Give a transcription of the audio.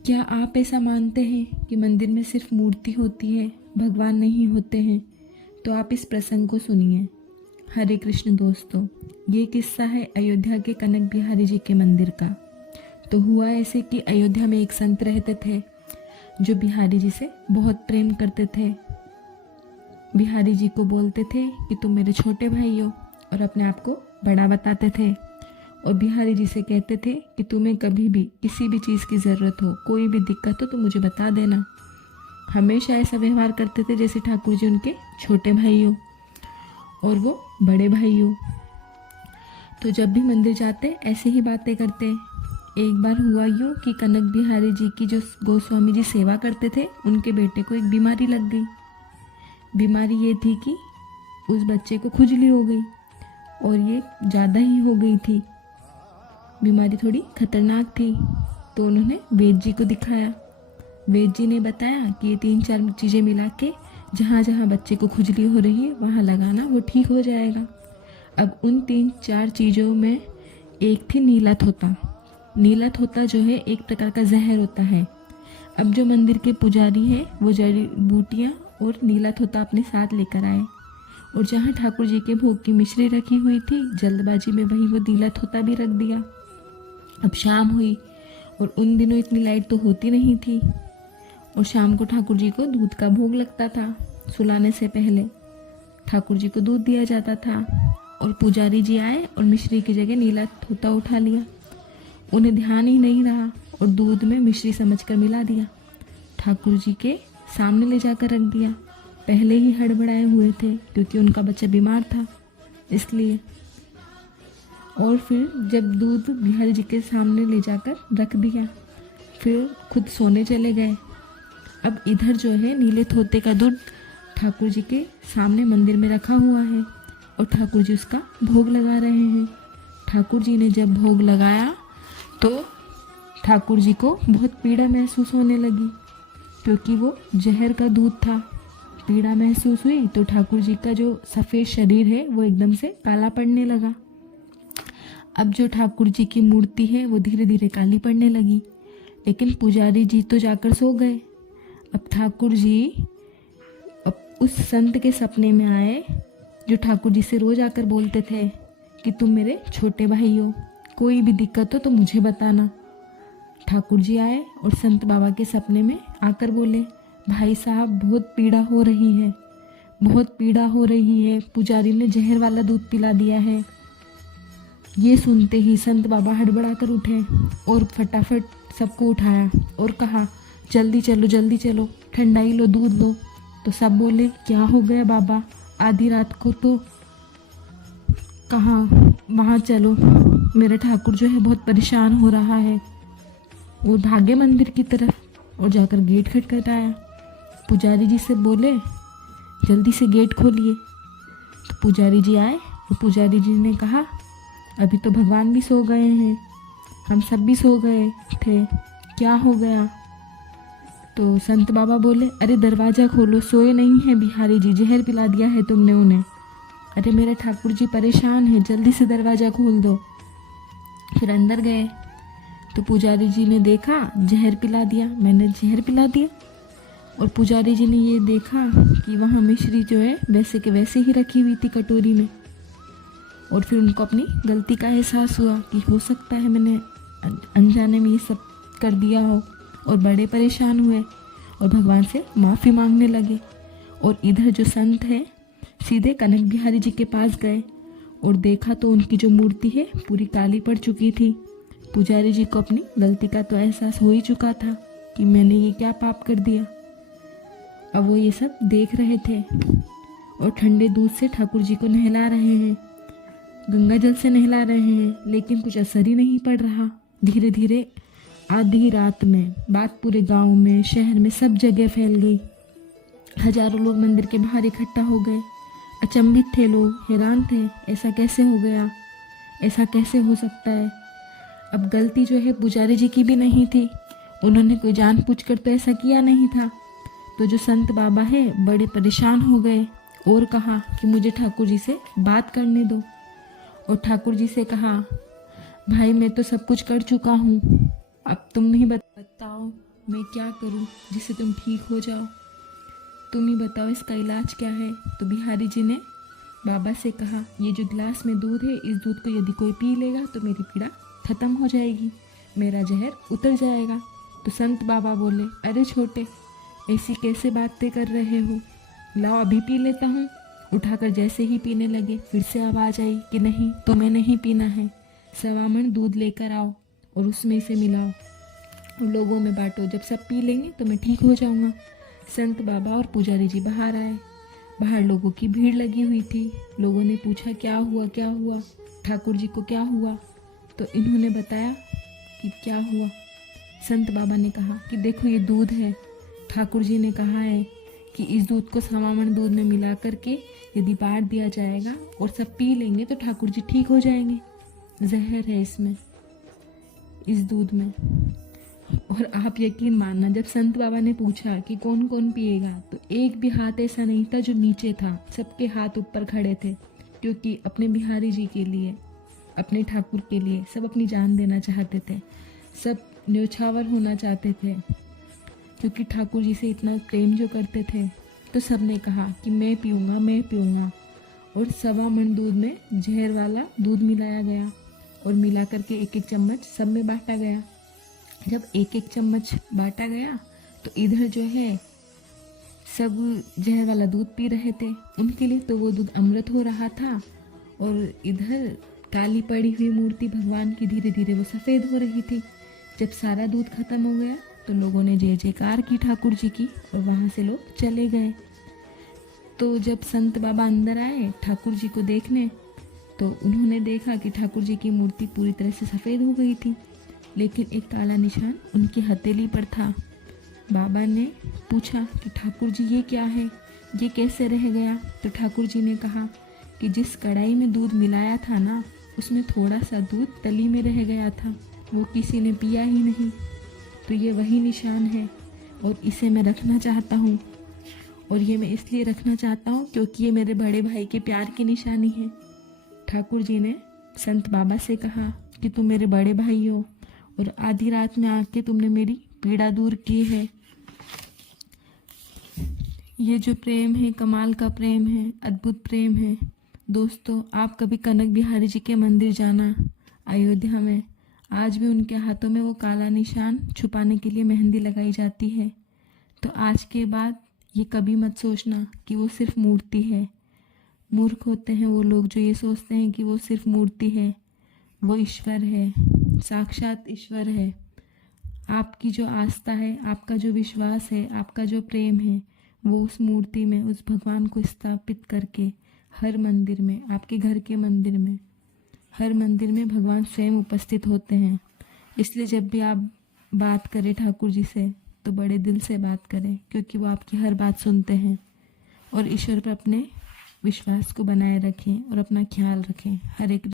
क्या आप ऐसा मानते हैं कि मंदिर में सिर्फ मूर्ति होती है, भगवान नहीं होते हैं? तो आप इस प्रसंग को सुनिए। हरे कृष्ण दोस्तों, ये किस्सा है अयोध्या के कनक बिहारी जी के मंदिर का। तो हुआ ऐसे कि अयोध्या में एक संत रहते थे जो बिहारी जी से बहुत प्रेम करते थे। बिहारी जी को बोलते थे कि तुम मेरे छोटे भाई हो, और अपने आप को बड़ा बताते थे। और बिहारी जी से कहते थे कि तुम्हें कभी भी किसी भी चीज़ की ज़रूरत हो, कोई भी दिक्कत हो तो मुझे बता देना। हमेशा ऐसा व्यवहार करते थे जैसे ठाकुर जी उनके छोटे भाई हो और वो बड़े भाई हो। तो जब भी मंदिर जाते ऐसे ही बातें करते। एक बार हुआ यूँ कि कनक बिहारी जी की जो गोस्वामी जी सेवा करते थे, उनके बेटे को एक बीमारी लग गई। बीमारी ये थी कि उस बच्चे को खुजली हो गई, और ये ज़्यादा ही हो गई थी। बीमारी थोड़ी खतरनाक थी। तो उन्होंने वैद्य जी को दिखाया। वैद्य जी ने बताया कि ये 3-4 चीज़ें मिला के जहाँ जहाँ बच्चे को खुजली हो रही है वहाँ लगाना, वो ठीक हो जाएगा। अब उन 3-4 चीज़ों में एक थी नीला थोता। नीला थोता जो है एक प्रकार का जहर होता है। अब जो मंदिर के पुजारी हैं वो जड़ी बूटियाँ और नीला थोता अपने साथ लेकर आए, और जहाँ ठाकुर जी के भोग की मिश्री रखी हुई थी, जल्दबाजी में वहीं वो नीला थोता भी रख दिया। अब शाम हुई, और उन दिनों इतनी लाइट तो होती नहीं थी, और शाम को ठाकुर जी को दूध का भोग लगता था। सुलाने से पहले ठाकुर जी को दूध दिया जाता था, और पुजारी जी आए और मिश्री की जगह नीला थोता उठा लिया। उन्हें ध्यान ही नहीं रहा और दूध में मिश्री समझकर मिला दिया। ठाकुर जी के सामने ले जाकर रख दिया। पहले ही हड़बड़ाए हुए थे क्योंकि उनका बच्चा बीमार था, इसलिए। और फिर जब दूध बिहारी जी के सामने ले जाकर रख दिया, फिर खुद सोने चले गए। अब इधर जो है नीले थोते का दूध ठाकुर जी के सामने मंदिर में रखा हुआ है, और ठाकुर जी उसका भोग लगा रहे हैं। ठाकुर जी ने जब भोग लगाया तो ठाकुर जी को बहुत पीड़ा महसूस होने लगी, क्योंकि वो जहर का दूध था। पीड़ा महसूस हुई तो ठाकुर जी का जो सफ़ेद शरीर है वो एकदम से काला पड़ने लगा। अब जो ठाकुर जी की मूर्ति है वो धीरे धीरे काली पड़ने लगी, लेकिन पुजारी जी तो जाकर सो गए। अब ठाकुर जी अब उस संत के सपने में आए जो ठाकुर जी से रोज़ आकर बोलते थे कि तुम मेरे छोटे भाई हो, कोई भी दिक्कत हो तो मुझे बताना। ठाकुर जी आए और संत बाबा के सपने में आकर बोले, भाई साहब बहुत पीड़ा हो रही है, बहुत पीड़ा हो रही है, पुजारी ने जहर वाला दूध पिला दिया है। ये सुनते ही संत बाबा हड़बड़ा कर उठे और फटाफट सबको उठाया और कहा, जल्दी चलो जल्दी चलो, ठंडाई लो, दूध लो। तो सब बोले, क्या हो गया बाबा, आधी रात को तो कहाँ, वहाँ चलो, मेरा ठाकुर जो है बहुत परेशान हो रहा है। वो भागे मंदिर की तरफ और जाकर गेट खटखटाया। पुजारी जी से बोले, जल्दी से गेट खोलिए। तो पुजारी जी आए और पुजारी जी ने कहा, अभी तो भगवान भी सो गए हैं, हम सब भी सो गए थे, क्या हो गया? तो संत बाबा बोले, अरे दरवाज़ा खोलो, सोए नहीं हैं बिहारी जी, जहर पिला दिया है तुमने उन्हें। अरे मेरे ठाकुर जी परेशान हैं, जल्दी से दरवाज़ा खोल दो। फिर अंदर गए तो पुजारी जी ने देखा जहर पिला दिया, मैंने जहर पिला दिया। और पुजारी जी ने ये देखा कि वहाँ मिश्री जो है वैसे के वैसे ही रखी हुई थी कटोरी में। और फिर उनको अपनी गलती का एहसास हुआ कि हो सकता है मैंने अनजाने में ये सब कर दिया हो, और बड़े परेशान हुए और भगवान से माफ़ी मांगने लगे। और इधर जो संत है सीधे कनक बिहारी जी के पास गए और देखा तो उनकी जो मूर्ति है पूरी काली पड़ चुकी थी। पुजारी जी को अपनी गलती का तो एहसास हो ही चुका था कि मैंने ये क्या पाप कर दिया। अब वो ये सब देख रहे थे और ठंडे दूध से ठाकुर जी को नहला रहे हैं, गंगा जल से नहला रहे हैं, लेकिन कुछ असर ही नहीं पड़ रहा। धीरे धीरे आधी रात में बात पूरे गांव में, शहर में, सब जगह फैल गई। हजारों लोग मंदिर के बाहर इकट्ठा हो गए। अचंभित थे लोग, हैरान थे, ऐसा कैसे हो गया, ऐसा कैसे हो सकता है। अब गलती जो है पुजारी जी की भी नहीं थी, उन्होंने कोई जानबूझकर तो ऐसा किया नहीं था। तो जो संत बाबा है बड़े परेशान हो गए और कहा कि मुझे ठाकुर जी से बात करने दो। और ठाकुर जी से कहा, भाई मैं तो सब कुछ कर चुका हूँ, अब तुम ही बताओ मैं क्या करूं जिससे तुम ठीक हो जाओ? तुम ही बताओ इसका इलाज क्या है? तो बिहारी जी ने बाबा से कहा, ये जो गिलास में दूध है, इस दूध को यदि कोई पी लेगा तो मेरी पीड़ा खत्म हो जाएगी, मेरा जहर उतर जाएगा। तो संत बाबा बोले, अरे छोटे, ऐसी कैसे बातें कर रहे हो? लाओ अभी पी लेता हूँ। उठाकर जैसे ही पीने लगे, फिर से आवाज़ आई कि नहीं, तुम्हें नहीं पीना है। 1.25 मण दूध लेकर आओ और उसमें इसे मिलाओ और लोगों में बांटो। जब सब पी लेंगे तो मैं ठीक हो जाऊँगा। संत बाबा और पुजारी जी बाहर आए। बाहर लोगों की भीड़ लगी हुई थी। लोगों ने पूछा, क्या हुआ, क्या हुआ, ठाकुर जी को क्या हुआ? तो इन्होंने बताया कि क्या हुआ। संत बाबा ने कहा कि देखो ये दूध है, ठाकुर जी ने कहा है कि इस दूध को 1.25 मण दूध में मिला करके यदि बांट दिया जाएगा और सब पी लेंगे तो ठाकुर जी ठीक हो जाएंगे। जहर है इसमें, इस दूध में। और आप यकीन मानना, जब संत बाबा ने पूछा कि कौन कौन पिएगा, तो एक भी हाथ ऐसा नहीं था जो नीचे था। सबके हाथ ऊपर खड़े थे, क्योंकि अपने बिहारी जी के लिए, अपने ठाकुर के लिए सब अपनी जान देना चाहते थे। सब न्योछावर होना चाहते थे, क्योंकि ठाकुर जी से इतना प्रेम जो करते थे। तो सब ने कहा कि मैं पीऊँगा, मैं पीऊँगा। और 1.25 मण दूध में जहर वाला दूध मिलाया गया और मिला करके एक एक चम्मच सब में बांटा गया। जब एक एक चम्मच बांटा गया तो इधर जो है सब जहर वाला दूध पी रहे थे, उनके लिए तो वो दूध अमृत हो रहा था। और इधर काली पड़ी हुई मूर्ति भगवान की धीरे धीरे वो सफ़ेद हो रही थी। जब सारा दूध खत्म हो गया तो लोगों ने जय जयकार की ठाकुर जी की, और वहाँ से लोग चले गए। तो जब संत बाबा अंदर आए ठाकुर जी को देखने, तो उन्होंने देखा कि ठाकुर जी की मूर्ति पूरी तरह से सफ़ेद हो गई थी, लेकिन एक काला निशान उनकी हथेली पर था। बाबा ने पूछा कि ठाकुर जी ये क्या है, ये कैसे रह गया? तो ठाकुर जी ने कहा कि जिस कढ़ाई में दूध मिलाया था ना, उसमें थोड़ा सा दूध तली में रह गया था, वो किसी ने पिया ही नहीं। तो ये वही निशान है और इसे मैं रखना चाहता हूँ। और ये मैं इसलिए रखना चाहता हूँ क्योंकि ये मेरे बड़े भाई के प्यार की निशानी है। ठाकुर जी ने संत बाबा से कहा कि तुम मेरे बड़े भाई हो और आधी रात में आके तुमने मेरी पीड़ा दूर की है। ये जो प्रेम है, कमाल का प्रेम है, अद्भुत प्रेम है। दोस्तों, आप कभी कनक बिहारी जी के मंदिर जाना, अयोध्या में। आज भी उनके हाथों में वो काला निशान छुपाने के लिए मेहंदी लगाई जाती है। तो आज के बाद ये कभी मत सोचना कि वो सिर्फ मूर्ति है। मूर्ख होते हैं वो लोग जो ये सोचते हैं कि वो सिर्फ मूर्ति है। वो ईश्वर है, साक्षात ईश्वर है। आपकी जो आस्था है, आपका जो विश्वास है, आपका जो प्रेम है, वो उस मूर्ति में, उस भगवान को स्थापित करके हर मंदिर में, आपके घर के मंदिर में, हर मंदिर में भगवान स्वयं उपस्थित होते हैं। इसलिए जब भी आप बात करें ठाकुर जी से तो बड़े दिल से बात करें, क्योंकि वो आपकी हर बात सुनते हैं। और ईश्वर पर अपने विश्वास को बनाए रखें और अपना ख्याल रखें। हरे कृष्ण।